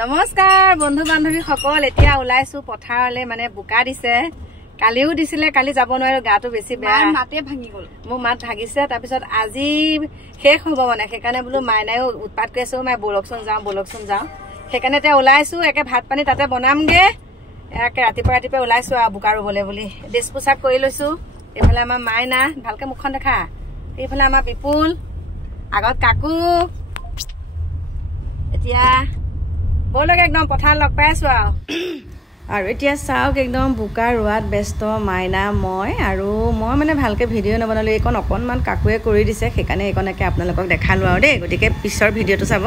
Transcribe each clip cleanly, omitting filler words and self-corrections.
নমস্কাৰ বন্ধু বান্ধৱী সকল এতিয়া ওলাইছো পথাৰলে মানে বুকা দিছে কালিও দিছিলে কালি যাব নোৱাৰো গাটো বেছি বেয়া মাতে ভাঙি গল মোৰ মাত ভাগিছে তাৰ পিছত আজি শেষ হ'ব মানে সেইকাৰণে বোলো মাইনায়ো উৎপাত কৰিছে মই বলকচোন যাওঁ সেইকাৰণে এতিয়া ওলাইছো একে ভাত পানী তাতে বনামগে একে ৰাতিপুৱা ওলাইছো আৰু বুকা ৰুবলে বুলি ড্ৰেছ পোছাক কৰি লৈছো এইফালে আমাৰ মাইনা ভালকে মুখখন দেখা এইফালে আমাৰ বিপুল আগত কাকু এতিয়া বলক একদম পথাৰ লগ পাইছো আৰু এতিয়া চাওক একদম বুকা ৰোৱাত ব্যস্ত মাইনা মই মানে ভালকে ভিডিঅ' নবনালো এইকণ অকণমান কাকুৱে কৰি দিছে সেইকাৰণে এইকণকে আপোনালোকক দেখালো আৰু দেই গতিকে পিছৰ ভিডিঅ'টো চাব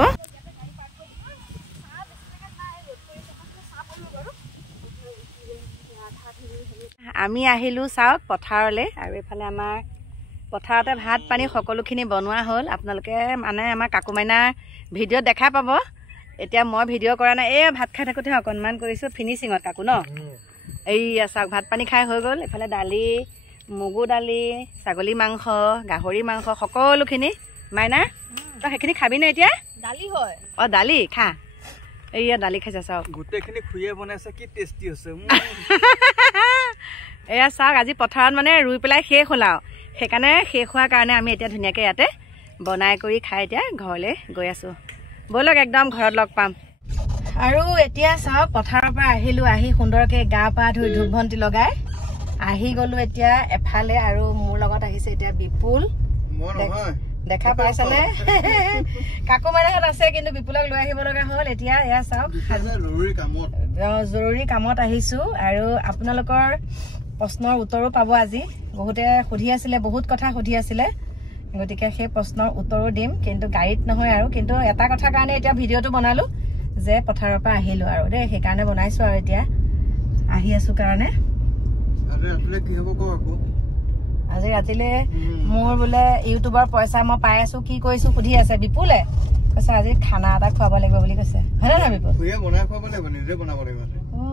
আমি আহিলো চাওক পথাৰলে আৰু এইফালে আমাৰ পথাৰতে ভাত পানী সকলোখিনি বনোৱা হ'ল আপোনালোকে মানে আমাৰ কাকু মাইনাৰ ভিডিঅ'ত দেখা পাব এতিয়া মই ভিডিঅ' কৰা নাই এই ভাত খাই থাকোঁতে অকণমান কৰিছোঁ ফিনিচিঙত কাকু ন এইয়া চাওক ভাত পানী খাই হৈ গ'ল এইফালে দালি মগু দালি ছাগলী মাংস গাহৰি মাংস সকলোখিনি মাইনা তই সেইখিনি খাবি নে এতিয়া দালি হয় অঁ দালি খা এইয়া দালি খাইছে চাওক গোটেইখিনি খুৰীয়ে বনাইছে কি টেষ্টি হৈছে এয়া চাওক আজি পথাৰত মানে ৰুই পেলাই শেষ হ'ল আৰু সেইকাৰণে শেষ হোৱাৰ কাৰণে আমি এতিয়া ধুনীয়াকৈ ইয়াতে বনাই কৰি খাই এতিয়া ঘৰলৈ গৈ আছোঁ বলক একদম ঘৰত লগ পাম আৰু এতিয়া চাওক পথাৰৰ পৰা আহিলো আহি সুন্দৰকে গা পা ধুই ধূপ বন্তি লগাই আহি গলো এতিয়া এফালে আৰু মোৰ লগত আহিছে এতিয়া বিপুল দেখা পাইছানে কাকু মাইনাহঁত আছে কিন্তু বিপুলক লৈ আহিব লগা হ'ল এতিয়া এয়া চাওক জৰুৰী কামত আহিছো আৰু আপোনালোকৰ প্ৰশ্নৰ উত্তৰো পাব আজি বহুতে সুধি আছিলে বহুত কথা সুধি আছিলে গতিকে সেই প্ৰশ্নৰ উত্তৰো দিম কিন্তু গাড়ীত নহয় আৰু কিন্তু এটা কথা কাৰণে এতিয়া ভিডিঅ'টো বনালো যে পথাৰৰ পৰা আহিলো আৰু দেই সেইকাৰণে বনাইছো আৰু এতিয়া আহি আছো কাৰণে আজি ৰাতিলে মোৰ বোলে ইউটিউবৰ পইচা মই পাই আছো কি কৰিছো সুধি আছে বিপুলে কৈছে আজি খানা এটা খুৱাব লাগিব বুলি কৈছে হয় নে বিপুল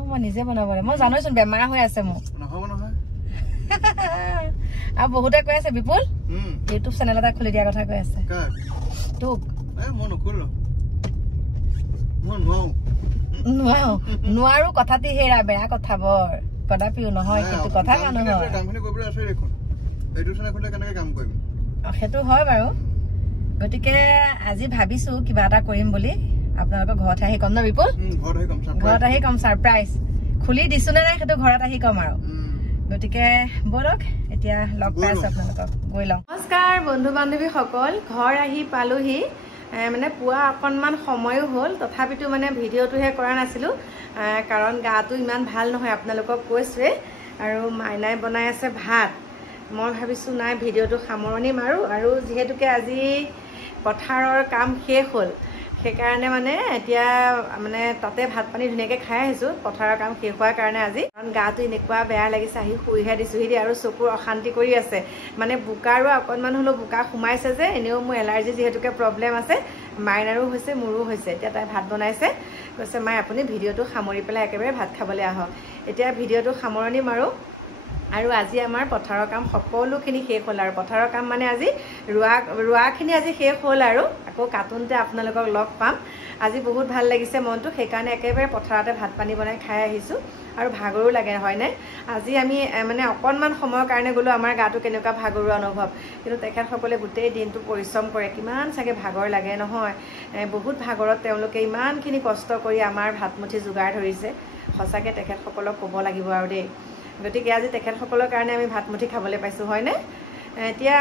মই নিজে বনাব লাগিব মই জানোচোন বেমাৰ হৈ আছে মোৰ আৰু বহুতে কৈ আছে বিপুল ইউটিউব চেনেল এটা খুলি দিয়া কথা কৈ আছে তোক নোৱাৰো কথাটি হেৰা বেয়া কথা বৰ কদাপিও নহয় কিন্তু কথা নহয় সেইটো হয় বাৰু গতিকে আজি ভাবিছো কিবা এটা কৰিম বুলি আপোনালোকৰ ঘৰত আহি কম ন বিপুল ঘৰত আহি কম ছাৰপ্ৰাইজ খুলি দিছো নে নাই সেইটো ঘৰত আহি কম আৰু গতিকে বলক এতিয়া লগ পাই আছো আপোনালোকক গৈ লওঁ নমস্কাৰ বন্ধু বান্ধৱী সকল ঘৰ আহি পালোহি মানে পুৱা অকণমান সময়ো হ'ল তথাপিতো মানে ভিডিঅ'টোহে কৰা নাছিলোঁ কাৰণ গাটো ইমান ভাল নহয় আপোনালোকক কৈছোৱে আৰু মাইনাই বনাই আছে ভাত মই ভাবিছোঁ নাই ভিডিঅ'টো সামৰণি মাৰোঁ আৰু যিহেতুকে আজি পথাৰৰ কাম শেষ হ'ল সেইকাৰণে মানে এতিয়া মানে তাতে ভাত পানী ধুনীয়াকৈ খাই আহিছোঁ পথাৰৰ কাম শেষ হোৱাৰ কাৰণে আজি কাৰণ গাটো এনেকুৱা বেয়া লাগিছে আহি শুইহে দিছোঁহি আৰু চকুৰ অশান্তি কৰি আছে মানে বোকা ৰোৱা অকণমান হ'লেও বোকা সোমাইছে যে এনেও মোৰ এলাৰ্জি যিহেতুকে প্ৰব্লেম আছে মাইনাৰো হৈছে মোৰো হৈছে এতিয়া তাই ভাত বনাইছে কৈছে মাই আপুনি ভিডিঅ'টো সামৰি পেলাই একেবাৰে ভাত খাবলৈ আহক এতিয়া ভিডিঅ'টো সামৰণি মাৰোঁ আৰু আজি আমাৰ পথাৰৰ কাম সকলোখিনি শেষ হ'ল আৰু পথাৰৰ কাম মানে আজি ৰোৱাখিনি আজি শেষ হ'ল আৰু আকৌ কাটোনতে আপোনালোকক লগ পাম আজি বহুত ভাল লাগিছে মনটো সেইকাৰণে একেবাৰে পথাৰতে ভাত পানী বনাই খাই আহিছোঁ আৰু ভাগৰো লাগে হয়নে আজি আমি মানে অকণমান সময়ৰ কাৰণে গ'লো আমাৰ গাটো কেনেকুৱা ভাগৰুৱা অনুভৱ কিন্তু তেখেতসকলে গোটেই দিনটো পৰিশ্ৰম কৰে কিমান চাগে ভাগৰ লাগে নহয় বহুত ভাগৰত তেওঁলোকে ইমানখিনি কষ্ট কৰি আমাৰ ভাতমুঠি যোগাৰ ধৰিছে সঁচাকৈ তেখেতসকলক ক'ব লাগিব আৰু দেই গতিকে আজি তেখেতসকলৰ কাৰণে আমি ভাতমুঠি খাবলৈ পাইছোঁ হয়নে এতিয়া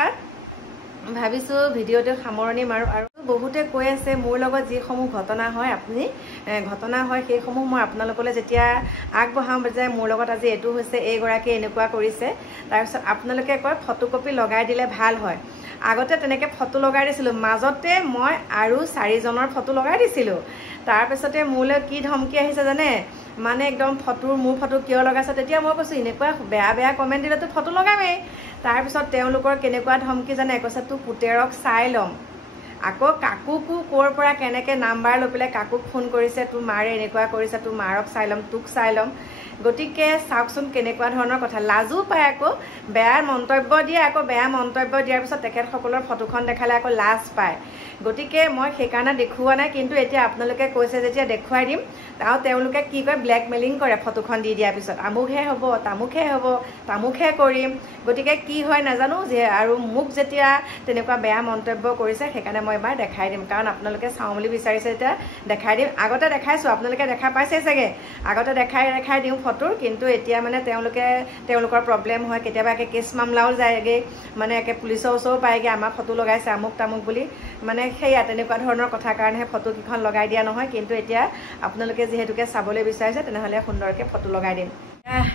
ভাবিছোঁ ভিডিঅ'টো সামৰণি মাৰোঁ আৰু বহুতে কৈ আছে মোৰ লগত যিসমূহ ঘটনা হয় সেইসমূহ মই আপোনালোকলৈ যেতিয়া আগবঢ়াম যে মোৰ লগত আজি এইটো হৈছে এইগৰাকীয়ে এনেকুৱা কৰিছে তাৰপিছত আপোনালোকে কয় ফটোকপি লগাই দিলে ভাল হয় আগতে তেনেকৈ ফটো লগাই দিছিলোঁ মাজতে মই আৰু 4জনৰ ফটো লগাই দিছিলোঁ তাৰপিছতে মোলৈ কি ধমকি আহিছে জানে মানে একদম মোৰ ফটো কিয় লগাইছে তেতিয়া মই কৈছোঁ এনেকুৱা বেয়া কমেণ্ট দিলেতো ফটো লগামেই তাৰপিছত তেওঁলোকৰ কেনেকুৱা ধমকি জানে কৈছে তোৰ পুতেৰক চাই ল'ম আকৌ কাকুকো ক'ৰ পৰা কেনেকৈ নাম্বাৰ লৈ পেলাই কাকুক ফোন কৰিছে তোৰ মাৰে এনেকুৱা কৰিছে তোৰ মাৰক চাই ল'ম তোক চাই ল'ম গতিকে চাওকচোন কেনেকুৱা ধৰণৰ কথা লাজো পায় আকৌ বেয়া মন্তব্য দিয়ে আকৌ বেয়া মন্তব্য দিয়াৰ পিছত তেখেতসকলৰ ফটোখন দেখালে আকৌ লাজ পায় গতিকে মই সেইকাৰণে দেখুওৱা নাই কিন্তু এতিয়া আপোনালোকে কৈছে যেতিয়া দেখুৱাই দিম আৰু তেওঁলোকে কি কয় ব্লেকমেইলিং কৰে ফটোখন দি দিয়াৰ পিছত আমুকহে হ'ব তামুকহে কৰিম গতিকে কি হয় নাজানো যে আৰু মোক যেতিয়া তেনেকুৱা বেয়া মন্তব্য কৰিছে সেইকাৰণে মই এবাৰ দেখাই দিম কাৰণ আপোনালোকে চাওঁ বুলি বিচাৰিছে এতিয়া দেখাই দিম আগতে দেখাইছোঁ আপোনালোকে দেখা পাইছে চাগে আগতে দেখাই দিওঁ ফটোৰ কিন্তু এতিয়া মানে তেওঁলোকৰ প্ৰব্লেম হয় কেতিয়াবা একে কেছ মামলাও যায়গৈ মানে একে পুলিচৰ ওচৰো পায়গৈ আমাৰ ফটো লগাইছে আমুক তামুক বুলি মানে সেয়া তেনেকুৱা ধৰণৰ কথাৰ কাৰণেহে ফটোকেইখন লগাই দিয়া নহয় কিন্তু এতিয়া আপোনালোকে যিহেতুকে চাবলৈ বিচাৰিছে তেনেহ'লে সুন্দৰকৈ ফটো লগাই দিম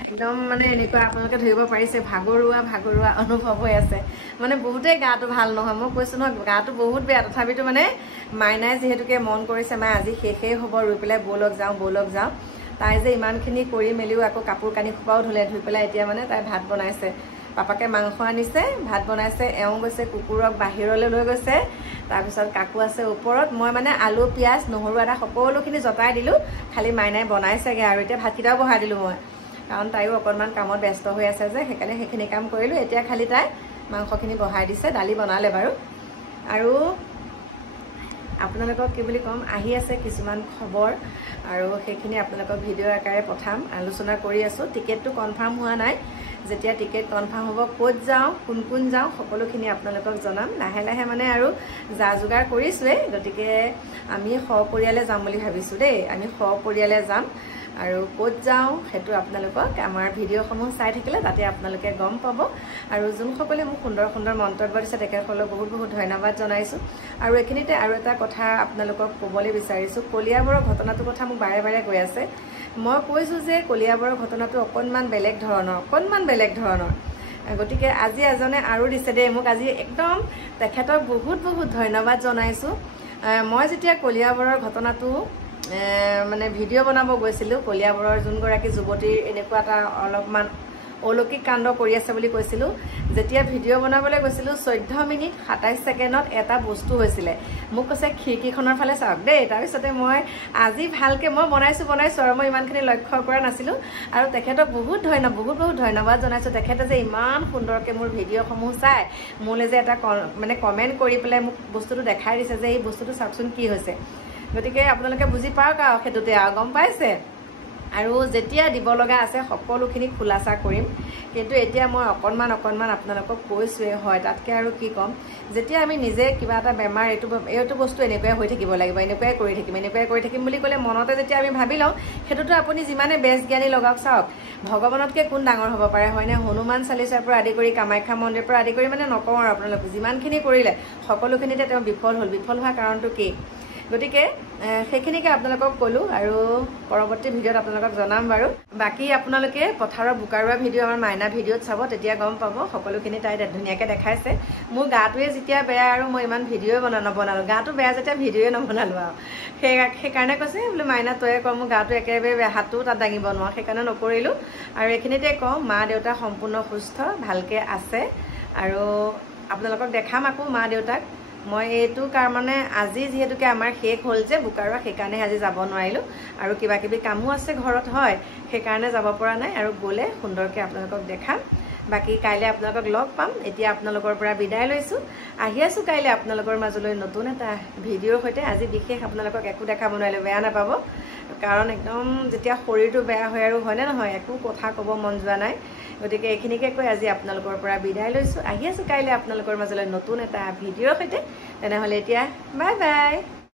একদম মানে এনেকুৱা আপোনালোকে ধৰিব পাৰিছে ভাগৰুৱা অনুভৱ হৈ আছে মানে বহুতেই গাটো ভাল নহয় মই কৈছোঁ নহয় গাটো বহুত বেয়া তথাপিতো মানে মাইনাই যিহেতুকে মন কৰিছে মাই আজি শেষেই হ'ব ৰুই পেলাই বৌলক যাওঁ তাই যে ইমানখিনি কৰি মেলিও আকৌ কাপোৰ কানি খোপাও ধুই পেলাই এতিয়া মানে তাই ভাত বনাইছে পাপাকে মাংস আনিছে ভাত বনাইছে এওঁ গৈছে কুকুৰক বাহিৰলৈ লৈ গৈছে তাৰপিছত কাকু আছে ওপৰত মই মানে আলু পিঁয়াজ নহৰু আদা সকলোখিনি জটাই দিলোঁ খালি মাইনাই বনাইছেগৈ আৰু এতিয়া ভাতকেইটাও বহাই দিলোঁ মই কাৰণ তাইও অকণমান কামত ব্যস্ত হৈ আছে যে সেইকাৰণে সেইখিনি কাম কৰিলোঁ এতিয়া খালি তাই মাংসখিনি বহাই দিছে দালি বনালে বাৰু আৰু আপোনালোকক কি বুলি ক'ম আহি আছে কিছুমান খবৰ আৰু সেইখিনি আপোনালোকক ভিডিঅ' আকাৰে পঠাম আলোচনা কৰি আছোঁ টিকেটটো কনফাৰ্ম হোৱা নাই যেতিয়া টিকেট কনফাৰ্ম হ'ব ক'ত যাওঁ কোন যাওঁ সকলোখিনি আপোনালোকক জনাম লাহে মানে আৰু যা যোগাৰ কৰিছোঁৱেই গতিকে আমি সপৰিয়ালে যাম বুলি ভাবিছোঁ দেই আমি সপৰিয়ালে যাম আৰু ক'ত যাওঁ সেইটো আপোনালোকক আমাৰ ভিডিঅ'সমূহ চাই থাকিলে তাতে আপোনালোকে গম পাব আৰু যোনসকলে মোক সুন্দৰ মন্তব্য দিছে তেখেতসকলক বহুত ধন্যবাদ জনাইছোঁ আৰু এইখিনিতে আৰু এটা কথা আপোনালোকক ক'বলৈ বিচাৰিছোঁ কলিয়াবৰৰ ঘটনাটোৰ কথা মোক বাৰে গৈ আছে মই কৈছোঁ যে কলিয়াবৰৰ ঘটনাটো অকণমান বেলেগ ধৰণৰ গতিকে আজি এজনে আৰু দিছে দেই মোক আজি একদম তেখেতক বহুত ধন্যবাদ জনাইছোঁ মই যেতিয়া কলিয়াবৰৰ ঘটনাটো মানে ভিডিঅ' বনাব গৈছিলোঁ কলিয়াবৰৰ যোনগৰাকী যুৱতীৰ এনেকুৱা এটা অলপমান অলৌকিক কাণ্ড কৰি আছে বুলি কৈছিলোঁ যেতিয়া ভিডিঅ' বনাবলৈ গৈছিলোঁ 14 মিনিট 27 ছেকেণ্ডত এটা বস্তু হৈছিলে মোক কৈছে খিৰিকীখনৰ ফালে চাওক দেই তাৰপিছতে মই আজি ভালকৈ মই বনাইছোঁ আৰু মই ইমানখিনি লক্ষ্য কৰা নাছিলোঁ আৰু তেখেতক বহুত ধন্যবাদ জনাইছোঁ তেখেতে যে ইমান সুন্দৰকৈ মোৰ ভিডিঅ'সমূহ চাই মোলৈ যে এটা মানে কমেণ্ট কৰি পেলাই মোক বস্তুটো দেখাই দিছে যে এই বস্তুটো চাওকচোন কি হৈছে গতিকে আপোনালোকে বুজি পাওক আৰু সেইটোতে আৰু গম পাইছে আৰু যেতিয়া দিব লগা আছে সকলোখিনি খোলাসা কৰিম কিন্তু এতিয়া মই অকণমান আপোনালোকক কৈছোঁৱে হয় তাতকৈ আৰু কি ক'ম যেতিয়া আমি নিজে কিবা এটা বেমাৰ এইটো বস্তু এনেকুৱাই হৈ থাকিব লাগিব এনেকুৱাই কৰি থাকিম বুলি ক'লে মনতে যেতিয়া আমি ভাবি লওঁ সেইটোতো আপুনি যিমানে বেছ জ্ঞানী লগাওক চাওক ভগৱানতকৈ কোন ডাঙৰ হ'ব পাৰে হয়নে হনুমান চালিচাৰ পৰা আদি কৰি কামাখ্যা মন্দিৰৰ পৰা আদি কৰি মানে নকওঁ আৰু আপোনালোক যিমানখিনি কৰিলে সকলোখিনিতে তেওঁ বিফল হোৱাৰ কাৰণটো কি গতিকে সেইখিনিকে আপোনালোকক ক'লোঁ আৰু পৰৱৰ্তী ভিডিঅ'ত আপোনালোকক জনাম বাৰু বাকী আপোনালোকে পথাৰৰ বোকা ৰোৱা ভিডিঅ' আমাৰ মাইনা ভিডিঅ'ত চাব তেতিয়া গম পাব সকলোখিনি তাই ধুনীয়াকৈ দেখাইছে মোৰ গাটোৱে যেতিয়া বেয়া আৰু মই ইমান ভিডিঅ'ই নবনালোঁ গাটো বেয়া যেতিয়া ভিডিঅ'ই নবনালোঁ আৰু সেইকাৰণে কৈছে বোলো মাইনা তয়ে কওঁ মোৰ গাটো একেবাৰে বেয়া হাতো তাত দাঙিব নোৱাৰোঁ সেইকাৰণে নকৰিলোঁ আৰু এইখিনিতে কওঁ মা দেউতা সম্পূৰ্ণ সুস্থ ভালকৈ আছে আৰু আপোনালোকক দেখাম আকৌ মা দেউতাক মই এইটো কাৰণে আজি যিহেতুকে আমাৰ শেষ হ'ল যে বোকাৰোৱা সেইকাৰণে আজি যাব নোৱাৰিলোঁ আৰু কিবাকিবি কামো আছে ঘৰত হয় সেইকাৰণে যাব পৰা নাই আৰু গ'লে সুন্দৰকৈ আপোনালোকক দেখাম বাকী কাইলৈ আপোনালোকক লগ পাম এতিয়া আপোনালোকৰ পৰা বিদায় লৈছোঁ আহি আছোঁ কাইলৈ আপোনালোকৰ মাজলৈ নতুন এটা ভিডিঅ'ৰ সৈতে আজি বিশেষ আপোনালোকক একো দেখাব নোৱাৰিলোঁ বেয়া নাপাব কাৰণ একদম যেতিয়া শৰীৰটো বেয়া হয় আৰু হয়নে নহয় একো কথা ক'ব মন যোৱা নাই গতিকে এইখিনিকে কৈ আজি আপোনালোকৰ পৰা বিদায় লৈছোঁ আহি আছোঁ কাইলৈ আপোনালোকৰ মাজলৈ নতুন এটা ভিডিঅ'ৰ সৈতে তেনেহ'লে এতিয়া বাই